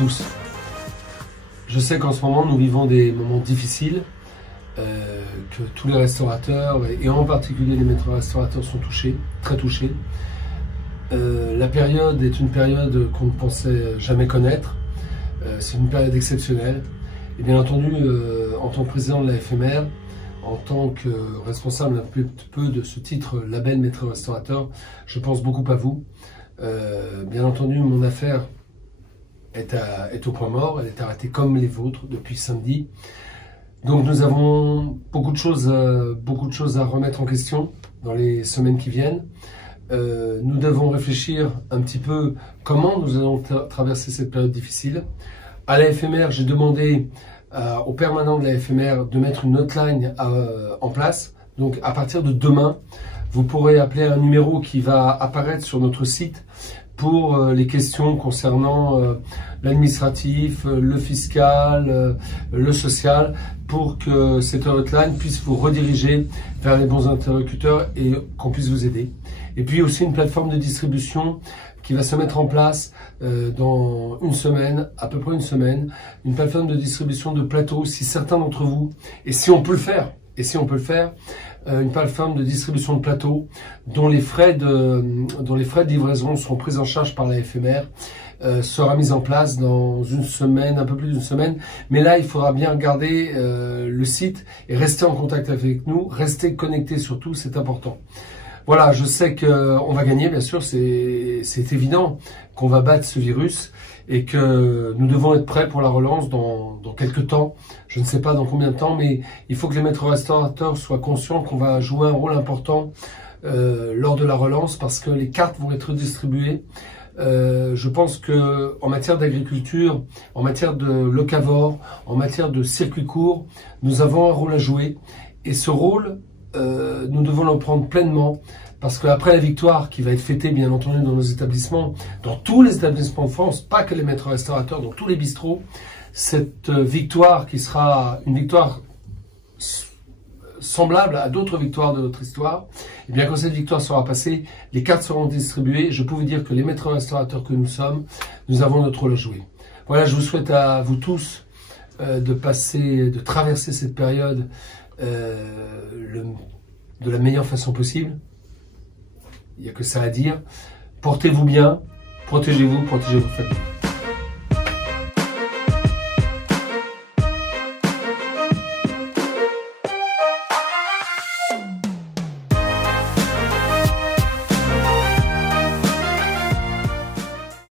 tous. Je sais qu'en ce moment nous vivons des moments difficiles, que tous les restaurateurs et en particulier les maîtres restaurateurs sont touchés, très touchés. La période est une période qu'on ne pensait jamais connaître. C'est une période exceptionnelle. Et bien entendu, en tant que président de la FMR, en tant que responsable un peu de ce titre label maître restaurateur, je pense beaucoup à vous. Bien entendu, mon affaire est au point mort, elle est arrêtée comme les vôtres depuis samedi. Donc nous avons beaucoup de choses à remettre en question dans les semaines qui viennent. Nous devons réfléchir un petit peu comment nous allons traverser cette période difficile. À la FMR, j'ai demandé au permanent de la FMR de mettre une hotline en place. Donc à partir de demain, vous pourrez appeler un numéro qui va apparaître sur notre site pour les questions concernant l'administratif, le fiscal, le social, pour que cette hotline puisse vous rediriger vers les bons interlocuteurs et qu'on puisse vous aider. Et puis aussi une plateforme de distribution qui va se mettre en place dans une semaine, à peu près une semaine, une plateforme de distribution de plateaux, si certains d'entre vous, et si on peut le faire, une plateforme de distribution de plateaux dont les frais de livraison sont pris en charge par la FMR sera mise en place dans une semaine, un peu plus d'une semaine. Mais là, il faudra bien regarder le site et rester en contact avec nous, rester connecté surtout, c'est important. Voilà, je sais qu'on va gagner, bien sûr, c'est évident qu'on va battre ce virus et que nous devons être prêts pour la relance dans quelques temps. Je ne sais pas dans combien de temps, mais il faut que les maîtres restaurateurs soient conscients qu'on va jouer un rôle important lors de la relance parce que les cartes vont être distribuées. Je pense que en matière d'agriculture, en matière de locavore, en matière de circuit court, nous avons un rôle à jouer et ce rôle, nous devons le prendre pleinement parce qu'après la victoire qui va être fêtée bien entendu dans nos établissements, dans tous les établissements de France, pas que les maîtres restaurateurs, dans tous les bistrots, cette victoire qui sera une victoire semblable à d'autres victoires de notre histoire, et bien quand cette victoire sera passée, les cartes seront distribuées. Je peux vous dire que les maîtres restaurateurs que nous sommes, nous avons notre rôle à jouer. Voilà, je vous souhaite à vous tous de traverser cette période de la meilleure façon possible. Il n'y a que ça à dire. Portez-vous bien, protégez-vous, protégez vos familles.